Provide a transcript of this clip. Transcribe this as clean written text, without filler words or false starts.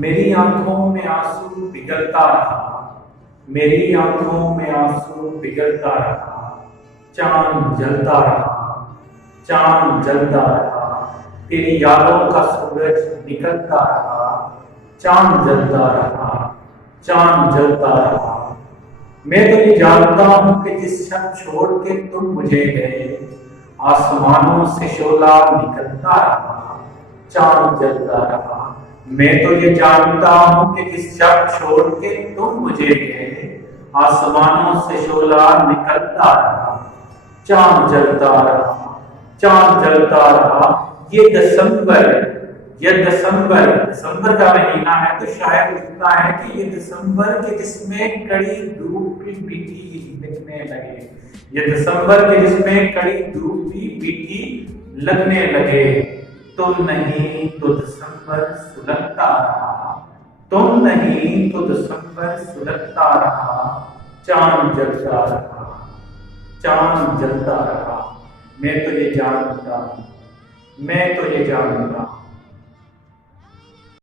میری آنکھوں میں آنسو پگھلتا رہا، میری آنکھوں میں آنسو پگھلتا رہا، چاند جلتا رہا، چاند جلتا رہا، تیری یادوں کا سورج نکلتا رہا، چاند جلتا رہا، چاند جلتا رہا۔ میں تو یہ جانتا ہوں کہ جس شب چھوڑ کے تم مجھے گئے، آسمانوں سے شعلہ نکلتا رہا، چاند جلتا رہا۔ میں تو یہ جانتا ہوں کہ جس شب چھوڑ کے تم مجھے گئے، آسمانوں سے شعلہ نکلتا رہا، چاند جلتا رہا، چاند جلتا رہا۔ یہ دسمبر کا مہینہ ہے تو شاید لکھتا ہے کہ یہ دسمبر کے جس میں کڑی دھوپ کی میٹھی لگنے لگے، یہ دسمبر کے جس میں کڑی دھوپ کی میٹھی لگنے لگے۔ تم نہیں تو دسمبر سلگتا رہا، تم نہیں تو دسمبر سلگتا رہا، چاند جلتا رہا، چاند جلتا رہا۔ میں تو یہ جانتا ہوں، میں تو یہ جانتا ہوں